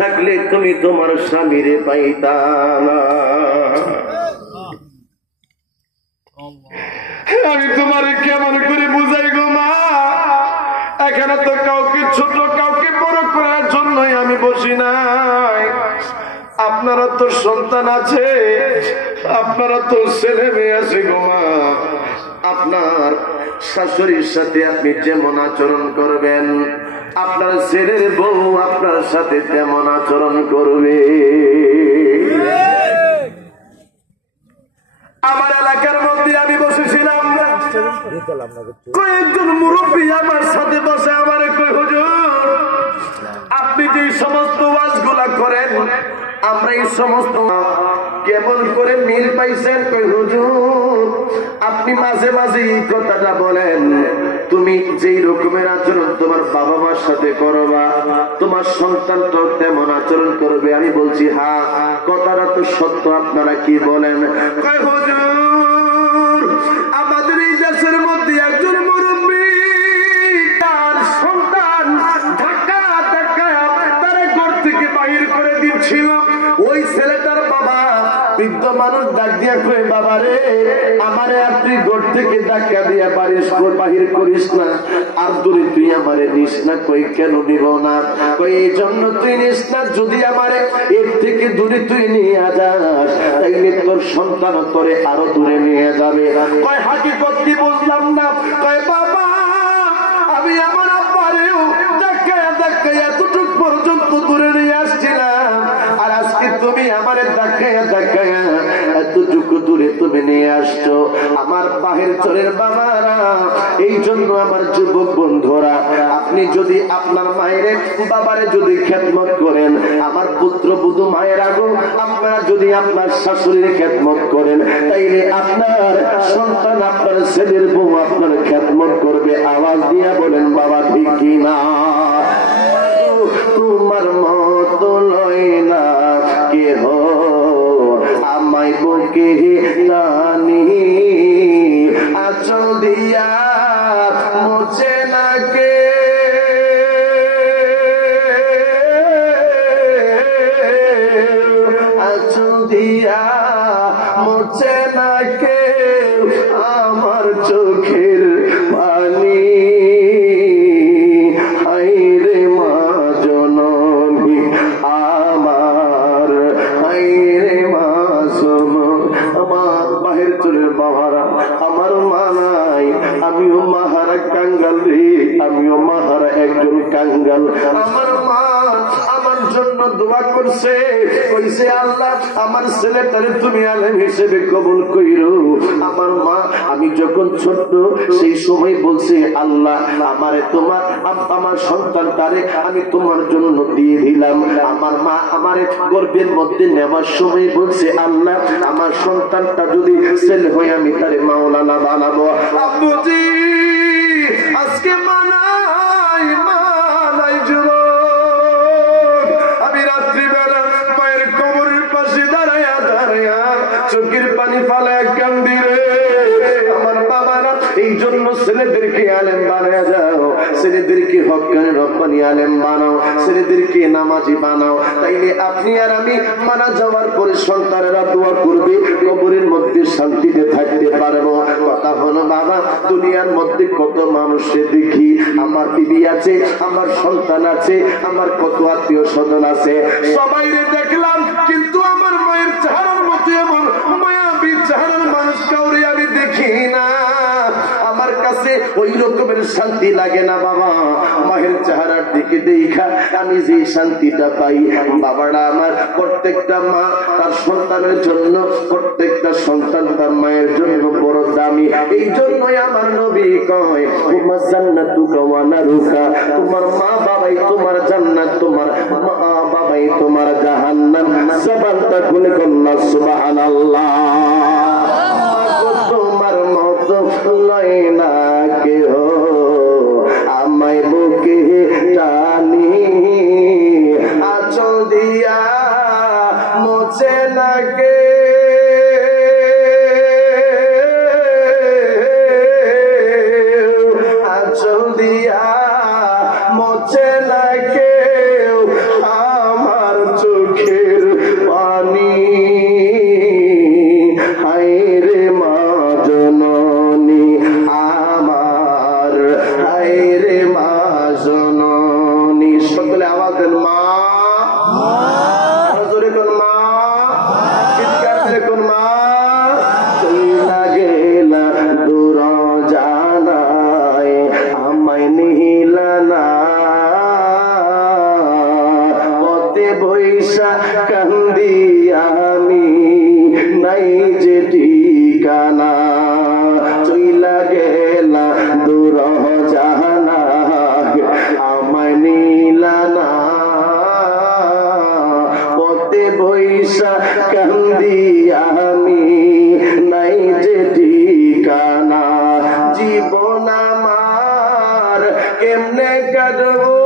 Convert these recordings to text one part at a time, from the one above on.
থাকলে তুমি তোমার স্বামীরে পাইতা না। আমি তোমার কেমন করে বুঝাই গো মা, এখানে তো কাউকে ছোট কাউকে বড় করার জন্যই আমি বসি নাই। আপনারা তো সন্তান আছে, আপনারা তো ছেলে মেয়ে আছে গো মা। আপনার শাশুড়ির সাথে আপনি যেমন আচরণ করবেন, আপনার ছেলের বউ আপনার সাথে তেমন আচরণ করবে। আমার এলাকার মধ্যে আমি বসেছিলাম, কয়েকজন মুরব্বী আমার সাথে বসে আমারে কই, হুজুর আপনি যে সমস্ত ওয়াজগুলা করেন আমরা এই সমস্ত কেমন করে মিল পাইছেন? কই হুজুর আপনি মাঝে মাঝে এই কথাটা বলেন, তুমি যেই রকমের আচরণ তোমার বাবা মার সাথে করবা তোমার সন্তান তো তেমন আচরণ করবে। আমি বলছি হ্যাঁ, কথাটা তো সত্য, আপনারা কি বলেন? কই হুজুর আমাদের এই দেশের মধ্যে একজন মুরব্বী তার সন্তান ধাক্কা ধাক্কা তারা ঘর থেকে বাহির করে দিচ্ছিল। ওই ছেলেটার বাবা বৃদ্ধ মানুষ ডাক দিয়া কয়ে, বাবা রে আমারে আর তুই ঘর থেকে ধাক্কা দিয়া বাহির করিস না, আর দূরে তুই আমারে নিস না। কই কেন নিব না? কই এই জন্য তুই নিস না, যদি আমারে এর থেকে দূরে তুই নিয়ে যাস তাইলে তোর সন্তান তোরে আরো দূরে নিয়ে যাবে। কয় হাকিকত কি বুঝলাম না? কয় বাবা আমি আমার আব্বারেও ধাক্কা ধাক্কা এতটুক পর্যন্ত দূরে নিয়ে আসছিলাম, আর আজকে তুমি আমারে ধাক্কায়া ধাক্কায়া এতটুকু দূরে তুমি নিয়ে আসছো। আমার বাহির চরের বাবারা, এই জন্য আমার যুবক বন্ধুরা, আপনি যদি আপনার মায়ের বাবারে যদি খেদমত করেন, আমার পুত্র বধূ মায়ের আগো আপনারা যদি আপনার শাশুড়ির খেদমত করেন, তাইলে আপনার সন্তান আপনার ছেলের বউ আপনার খেদমত করবে। আওয়াজ দিয়া বলেন বাবা ঠিক কিনা? তোমার মত লয় না কেহ আমায় বুকে টানি, আঁচল দিয়া মুছে না কে, আঁচল দিয়া মুছে না কে আমার চোখের পানি। হায়রে মা জননী আমার, হায়রে মা জননী আমার। বাহির চলে বাবারা, আমার মা নাই, আমিও মাহারা কাঙ্গাল রে, আমিও মাহারা একজন কাঙ্গাল। আমার মা আমার জন্য দোয়া করছে, কইছে আল্লাহ আমার ছেলেটারে তুমি আলেম হিসেবে কবুল কইরো। আমার মা আমি যখন ছোট্ট সেই সময় বলছে, আল্লাহ আমারে তোমার আমার সন্তানটারে আমি তোমার জন্য দিয়ে দিলাম। আমার মা আমারে গর্ভের মধ্যে নেওয়ার সময় বলছে, আল্লাহ আমার সন্তানটা যদি ছেলে হয়ে আমি তারে মাওলানা বানাবো। আব্বুজি আজকে মানাই মানাই যুবক, আমি রাত্রিবেলা মায়ের কবরের পাশে দাঁড়ায়া দাঁড়ায়া চোখের পানি ফালায় কান্দি রে। আমার বাবারা এই জন্য ছেলেদেরকে আলেম বানায় যাও, ছেলেদেরকে হক্কানি রব্বানি আলেম বানাও, ছেলেদেরকে নামাজি বানাও, তাইলে আপনি আর আমি মারা যাওয়ার পরে সন্তানেরা দোয়া করবে, কবরের মধ্যে শান্তিতে থাকতে পারবো। কথা হলো বাবা, দুনিয়ার মধ্যে কত মানুষকে দেখি, আমার বিবি আছে, আমার সন্তান আছে, আমার কত আত্মীয় স্বজন আছে, সবাই দেখলাম, কিন্তু আমার মায়ের চেহারার মতো এমন মায়াবী চেহারার মানুষ কাউরে আমি দেখি না। আমার কাছে ওই রকমের শান্তি লাগে না বাবা, মায়ের চেহারার দিকে দেখা আমি যে শান্তিটা পাই। বাবারা আমার, প্রত্যেকটা মা তার সন্তানের জন্য, প্রত্যেকটা সন্তান তার মায়ের জন্য বড় দামি। এই জন্যই আমার নবী কয়, তোমার জান্নাতুকা ওয়া নারুকা, তোমার মা বাবাই তোমার জান্নাত, তোমার মা বাবাই তোমার জাহান্নাম। জবানটা খুলে কন্যা সুবহানাল্লাহ। তোমার মতো লয় না কেহ আমায় বুকে টানি, আঁচল দিয়া মুছে না কে আঁচল দিয়া মুছে না কেউ আমার বৈশা কান্দি আমি নাই যে ঠিকানা চইলা গেলা দূর জাহানা আমায় নীলা না পথে বৈশা কান্দি আমি নাই যে ঠিকানা জীবন আমার কেমনে কাটবো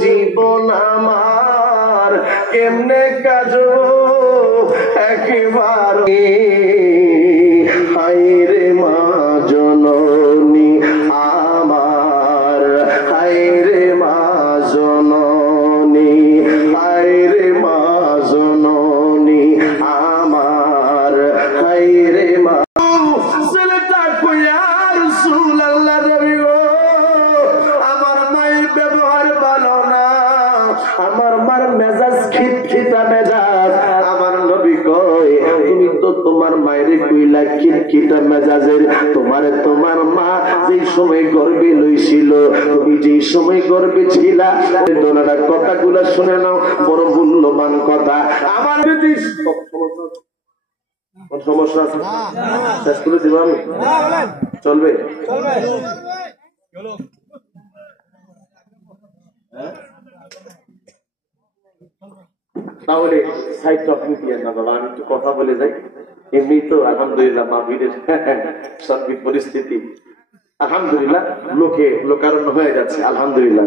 জীবন আমার কেমনে কাটবো একেবারে হায়রে মা জননী আমার হায়রে মা জননী হায়রে মা জননী আমার হায়রে মা ছেলেটা কইয়া রাসূলুল্লাহ নবী গো আমার মায়ের ব্যবহার ভালো না আমার মার মেজাজ খিটখিটা মেজাজ আমার নবী কয় তুমি তো তোমার মায়ের কইলা খিটখিটা মেজাজের তোমার মা যেই সময় গর্ভে লইছিল তুমি যেই সময় গর্ভে ছিলা দোনাটা কথাগুলো শুনে নাও বড় মূল্যবান কথা আমার যদি সমস্যা আছে শেষ করে দিব আমি চলবে তাহলে সাইডটা আপনি দিয়ে না বাবা আমি একটু কথা বলে যাই এমনি তো আলহামদুলিল্লাহ মাহফিলের সার্বিক পরিস্থিতি আলহামদুলিল্লাহ লোকারণ্য হয়ে যাচ্ছে আলহামদুলিল্লাহ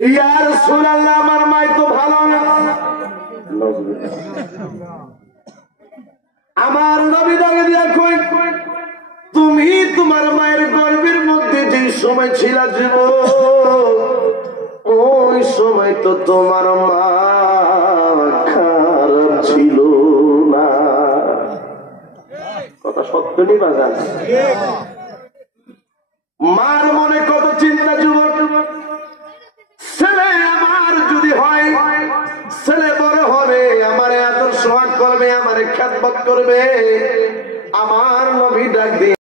ইয়া রাসূলুল্লাহ আমার মাই তো ভালো না আমার নবী ডাকে দিয়া কই তুমি তোমার মায়ের গর্ভের মধ্যে যে সময় ছিল জীবন ওই সময় তো তোমার মা খারাপ ছিল না কথা সত্য নেই বাজার মার মনে কত চিন্তা যুবক ছেলে আমার যদি হয় ছেলে বড় হবে আমার আদর সোহাগ করবে আমার খেদমত করবে আমার নবী ডাক দিয়ে